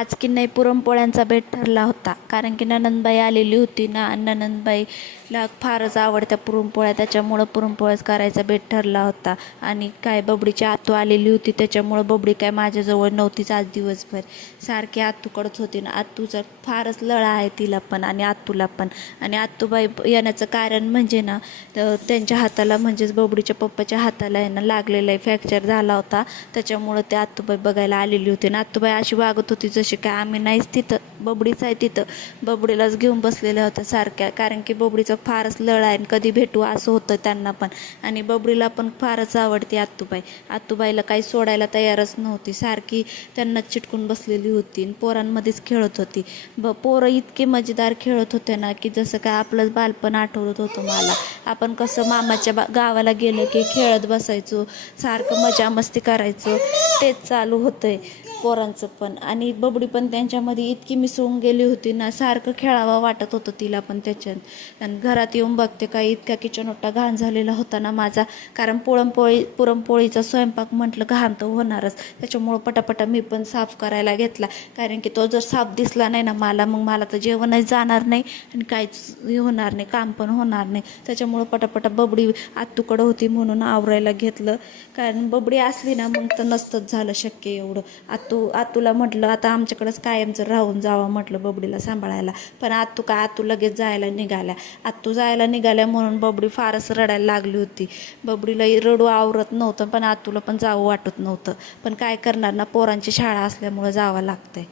आज की नाही पुरणपोळ्यांचा बेत ठरला होता, कारण की नणंदबाई आलेली होती ना. नणंदबाईला फारच आवडत्या पुरणपोळ्या, त्याच्यामुळं पुरणपोळ्याच करायचा बेत ठरला होता. आणि काय बबडीची आतू आलेली होती, त्याच्यामुळं बबडी काय माझ्याजवळ नव्हतीच आज दिवसभर. सारखी आतूकडंच होती ना. आतूचा फारच लळा आहे तिला पण आणि आतूला पण. आणि आतूबाई येण्याचं कारण म्हणजे ना, त्यांच्या हाताला म्हणजेच बबडीच्या पप्पाच्या हाताला आहे ना लागलेला फ्रॅक्चर झाला होता. त्याच्यामुळं ते आतूबाई बघायला आलेली होती. आणि आतूबाई अशी वागत होती जशी काय आम्ही नाहीच तिथं, बबडीच आहे तिथं. बबडीलाच घेऊन बसलेल्या होत्या सारख्या, कारण की बबडीचं फारच लळ आहे आणि कधी भेटू असं होतं त्यांना पण. आणि बबडीला पण फारच आवडते आतूबाई. आतूबाईला काही सोडायला तयारच नव्हती, सारखी त्यांना चिटकून बसलेली होती आणि पोरांमध्येच खेळत होती. पोरं इतके मजेदार खेळत होते ना, की जसं काय आपलंच बालपण आठवत होतं मला. आपण कसं मामाच्या गावाला गेलं की खेळत बसायचो, सारखं मजा मस्ती करायचो, तेच चालू होतंय पोरांचं पण. आणि बबडी पण त्यांच्यामध्ये इतकी मिसळून गेली होती ना, सारखं खेळावं वाटत होतं तिला पण त्याच्यात. आणि घरात येऊन बघते काय इतका किचन ओटा घाण झालेला होता ना माझा, कारण पुरणपोळीचा स्वयंपाक म्हटलं घाण तर होणारच. त्याच्यामुळं पटापटा मी पण साफ करायला घेतला, कारण की तो जर साफ दिसला नाही ना मग मला तर जेवणच जाणार नाही आणि काहीच होणार नाही, काम पण होणार नाही. त्याच्यामुळं पटापटा बबडी आतूकडं होती म्हणून आवरायला घेतलं, कारण बबडी असली ना मग तर नसतंच झालं शक्य एवढं. आतूला म्हटलं आता आमच्याकडंच कायमचं राहून जावं म्हटलं बबडीला सांभाळायला. पण आतू लगेच जायला निघाल्या. आतू जायला निघाल्या म्हणून बबडी फारच रडायला लागली होती. बबडीला रडू आवरत नव्हतं, पण आतूला पण जावं वाटत नव्हतं. पण काय करणार ना, पोरांची शाळा असल्यामुळं जावं लागतंय.